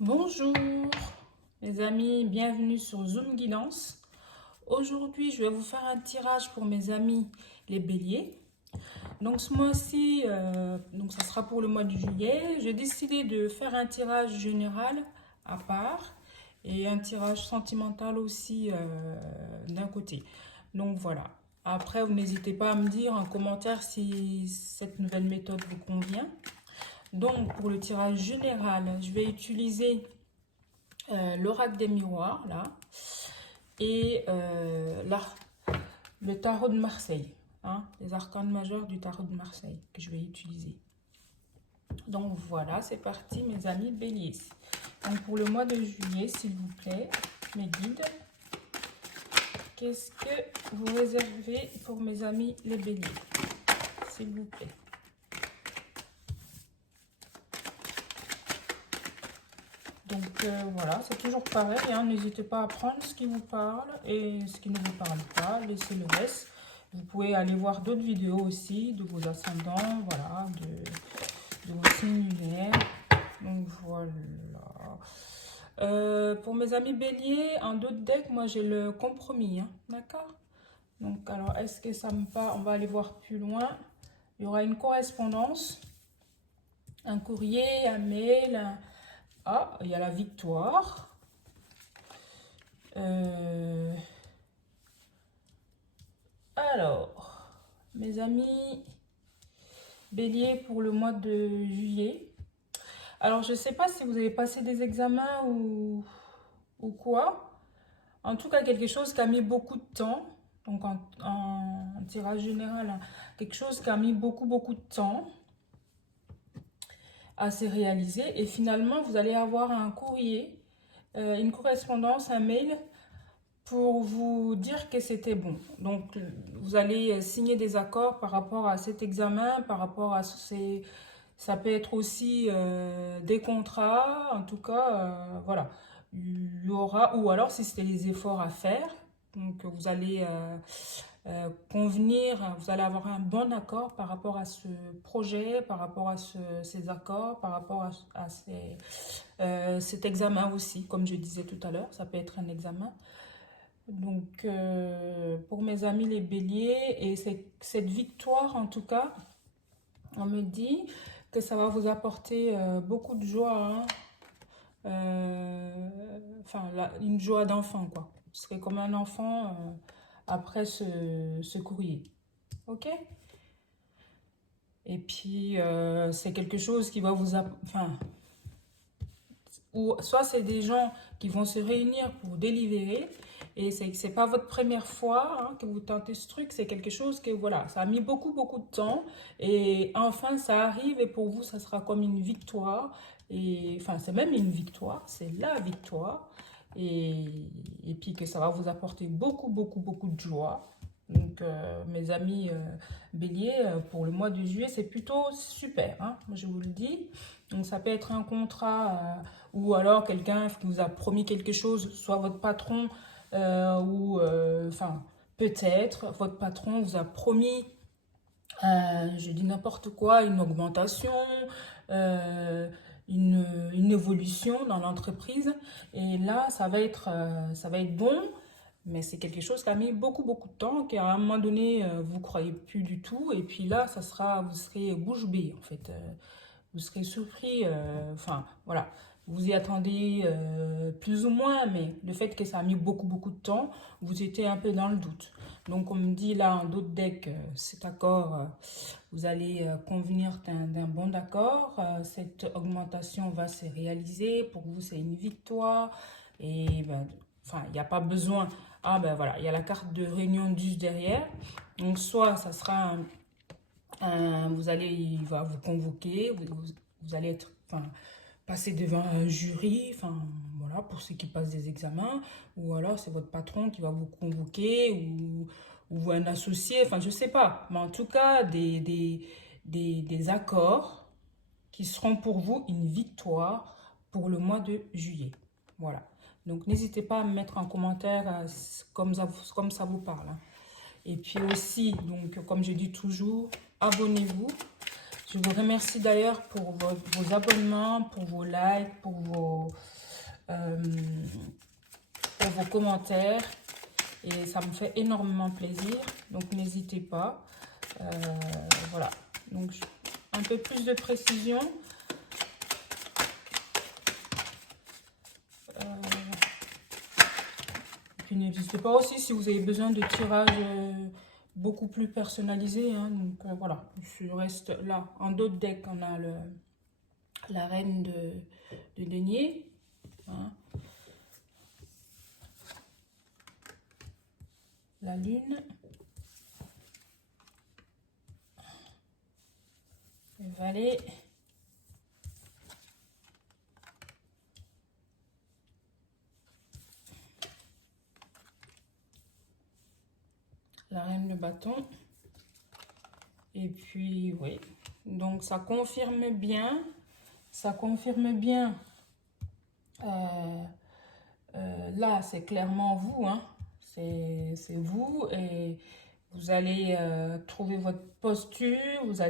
Bonjour mes amis, bienvenue sur Zoom Guidance. Aujourd'hui, je vais vous faire un tirage pour mes amis les béliers. Donc ce mois-ci, ça sera pour le mois de juillet. J'ai décidé de faire un tirage général à part et un tirage sentimental aussi d'un côté. Donc voilà. Après, vous n'hésitez pas à me dire en commentaire si cette nouvelle méthode vous convient. Donc pour le tirage général, je vais utiliser l'oracle des miroirs, là, et le tarot de Marseille, hein, les arcanes majeurs du tarot de Marseille que je vais utiliser. Donc voilà, c'est parti mes amis béliers. Donc pour le mois de juillet, s'il vous plaît, mes guides, qu'est-ce que vous réservez pour mes amis les béliers, s'il vous plaît? Donc voilà, c'est toujours pareil, hein, n'hésitez pas à prendre ce qui vous parle et ce qui ne vous parle pas, laissez le reste. Vous pouvez aller voir d'autres vidéos aussi de vos ascendants, voilà, de vos signes lunaires. Donc voilà. Pour mes amis béliers, en d'autres decks, moi j'ai le compromis, hein, d'accord? Donc alors, est-ce que ça me parle? On va aller voir plus loin. Il y aura une correspondance, un courrier, un mail, Ah, il y a la victoire. Alors, mes amis bélier pour le mois de juillet. Alors, je ne sais pas si vous avez passé des examens ou quoi. En tout cas, quelque chose qui a mis beaucoup de temps. Donc, en tirage général, hein, quelque chose qui a mis beaucoup de temps à se réaliser. Et finalement, vous allez avoir un courrier, une correspondance, un mail pour vous dire que c'était bon. Donc, vous allez signer des accords par rapport à cet examen, par rapport à ces... Ça peut être aussi des contrats, en tout cas, voilà. Il y aura, ou alors si c'était les efforts à faire, donc vous allez convenir, vous allez avoir un bon accord par rapport à ce projet, par rapport à ces accords, par rapport à cet examen aussi, comme je disais tout à l'heure, ça peut être un examen. Donc, pour mes amis les béliers, et cette victoire, en tout cas, on me dit que ça va vous apporter beaucoup de joie, hein. Enfin, une joie d'enfant, quoi. Vous serez comme un enfant après ce courrier. Ok? Et puis, c'est quelque chose qui va vous... Enfin, ou soit c'est des gens qui vont se réunir pour délibérer et c'est pas votre première fois, hein, que vous tentez ce truc, c'est quelque chose que voilà, ça a mis beaucoup de temps et enfin ça arrive et pour vous ça sera comme une victoire et enfin c'est même une victoire, c'est la victoire et, et puis que ça va vous apporter beaucoup de joie. Donc mes amis bélier, pour le mois de juillet c'est plutôt super, hein, je vous le dis. Donc ça peut être un contrat ou alors quelqu'un qui vous a promis quelque chose, soit votre patron ou enfin peut-être votre patron vous a promis, je dis n'importe quoi, une augmentation, euh, une évolution dans l'entreprise. Et là, ça va être bon, mais c'est quelque chose qui a mis beaucoup de temps, qu'à un moment donné, vous croyez plus du tout. Et puis là, vous serez bouche bée en fait. Vous serez surpris, enfin voilà, vous y attendez plus ou moins, mais le fait que ça a mis beaucoup de temps, vous étiez un peu dans le doute. Donc on me dit là en d'autres decks, cet accord, vous allez convenir d'un bon accord, cette augmentation va se réaliser, pour vous c'est une victoire, et ben, enfin il n'y a pas besoin, ah ben voilà, il y a la carte de réunion juste derrière, donc soit ça sera il va vous convoquer, vous allez être, enfin, passer devant un jury, enfin, voilà, pour ceux qui passent des examens, ou alors c'est votre patron qui va vous convoquer, ou un associé, enfin, je sais pas, mais en tout cas, des accords qui seront pour vous une victoire pour le mois de juillet. Voilà. Donc, n'hésitez pas à me mettre en commentaire comme ça vous parle, hein. Et puis aussi, donc, comme je dis toujours, abonnez-vous. Je vous remercie d'ailleurs pour vos abonnements, pour vos likes, euh, pour vos commentaires. Et ça me fait énormément plaisir. Donc, n'hésitez pas. Voilà. Donc, un peu plus de précision. Puis, n'hésitez pas aussi si vous avez besoin de tirages beaucoup plus personnalisés. Hein. Donc, voilà. Je reste là. En d'autres decks, on a la reine de denier. Hein. La lune. Le valet. La reine de bâton. Et puis, oui. Donc, ça confirme bien. Ça confirme bien. Là, c'est clairement vous. Hein. C'est vous. Et vous allez trouver votre posture. Vous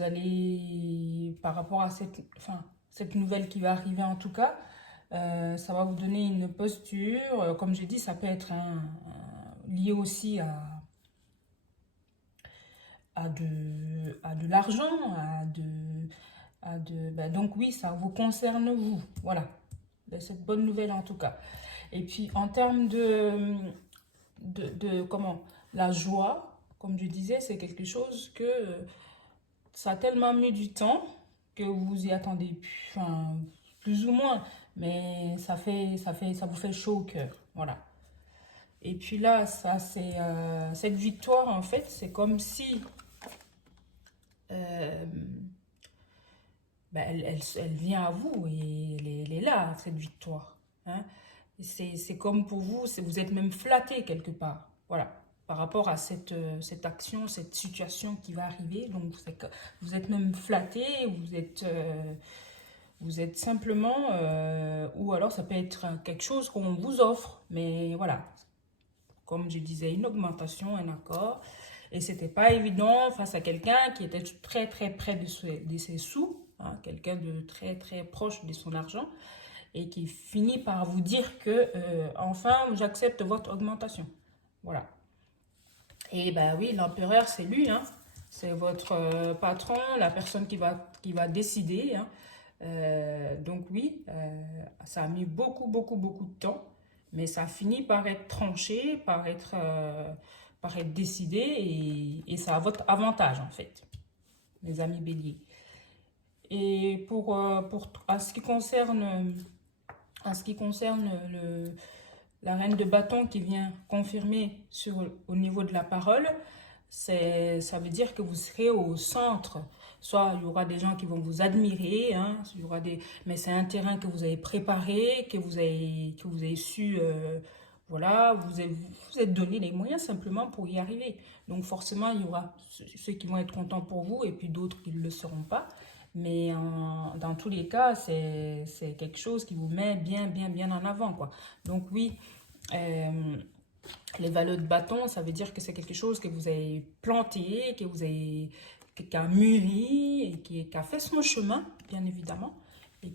allez, par rapport à cette nouvelle qui va arriver en tout cas, ça va vous donner une posture. Comme j'ai dit, ça peut être lié aussi à de l'argent, donc oui, ça vous concerne vous. Voilà, cette bonne nouvelle en tout cas. Et puis en termes comment, la joie, comme je disais, c'est quelque chose que ça a tellement mis du temps que vous y attendez plus ou moins, mais ça vous fait chaud au cœur. Voilà. Et puis là, ça c'est cette victoire en fait, c'est comme si elle vient à vous et elle est là, cette victoire. Hein. C'est comme pour vous, vous êtes même flatté quelque part. Voilà, par rapport à cette action, cette situation qui va arriver. Donc, vous êtes même flatté, vous êtes simplement, ou alors ça peut être quelque chose qu'on vous offre. Mais voilà, comme je disais, une augmentation, un accord. Et c'était pas évident face à quelqu'un qui était très très près de ses sous, hein, quelqu'un de très très proche de son argent, et qui finit par vous dire que enfin j'accepte votre augmentation. Voilà. Et ben oui, l'empereur c'est lui, hein. C'est votre patron, la personne qui va décider. Hein. Donc oui, ça a mis beaucoup de temps, mais ça a fini par être tranché, par être décidé, et ça a votre avantage en fait, mes amis béliers. Et en ce qui concerne, la reine de bâton qui vient confirmer au niveau de la parole, ça veut dire que vous serez au centre. Soit il y aura des gens qui vont vous admirer, hein, mais c'est un terrain que vous avez préparé, que vous avez su, voilà, vous êtes donné les moyens simplement pour y arriver. Donc forcément, il y aura ceux qui vont être contents pour vous et puis d'autres qui ne le seront pas. Mais dans tous les cas, c'est quelque chose qui vous met bien en avant, quoi. Donc oui, les valeurs de bâton, ça veut dire que c'est quelque chose que vous avez planté, qui a mûri, et qui a fait son chemin, bien évidemment, et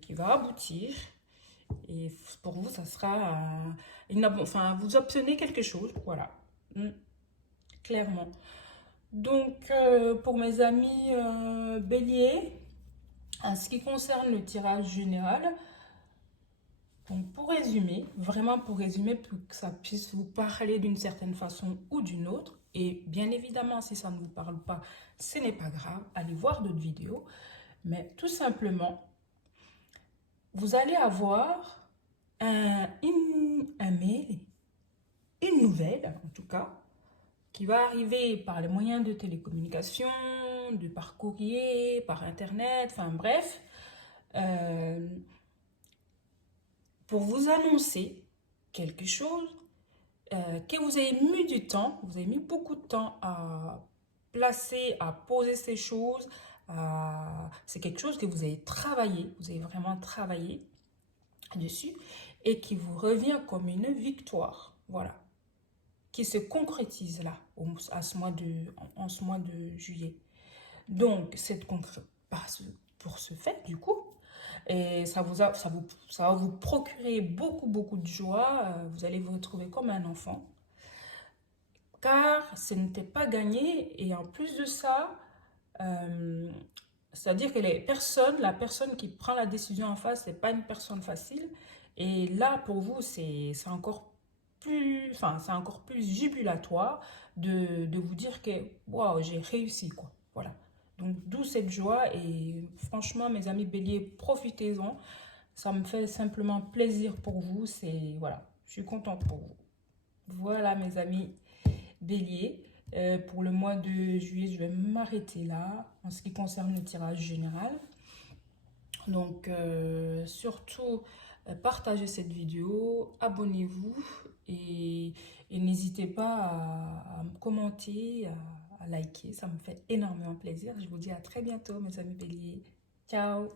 qui va aboutir. Et pour vous, ça sera vous obtenez quelque chose, voilà. Clairement. Donc, pour mes amis béliers, en ce qui concerne le tirage général, donc pour résumer, vraiment pour résumer, pour que ça puisse vous parler d'une certaine façon ou d'une autre, et bien évidemment, si ça ne vous parle pas, ce n'est pas grave, allez voir d'autres vidéos, mais tout simplement, vous allez avoir un mail, une nouvelle en tout cas, qui va arriver par les moyens de télécommunication, par courrier, par internet, enfin bref, pour vous annoncer quelque chose que vous avez mis du temps, vous avez mis beaucoup de temps à placer, à poser ces choses. C'est quelque chose que vous avez travaillé, vous avez vraiment travaillé dessus et qui vous revient comme une victoire. Voilà. Qui se concrétise là, en ce mois de juillet. Donc, pour ce fait, du coup, et ça va vous procurer beaucoup de joie. Vous allez vous retrouver comme un enfant. Car ce n'était pas gagné. Et en plus de ça, euh, c'est-à-dire que la personne qui prend la décision en face, c'est pas une personne facile. Et là, pour vous, c'est encore plus jubilatoire de vous dire que, waouh, j'ai réussi, quoi. Voilà. Donc, d'où cette joie. Et franchement, mes amis béliers, profitez-en. Ça me fait simplement plaisir pour vous. Voilà, je suis contente pour vous. Voilà, mes amis béliers. Pour le mois de juillet, je vais m'arrêter là en ce qui concerne le tirage général. Donc, surtout, partagez cette vidéo, abonnez-vous et n'hésitez pas à me commenter, à liker. Ça me fait énormément plaisir. Je vous dis à très bientôt, mes amis béliers. Ciao!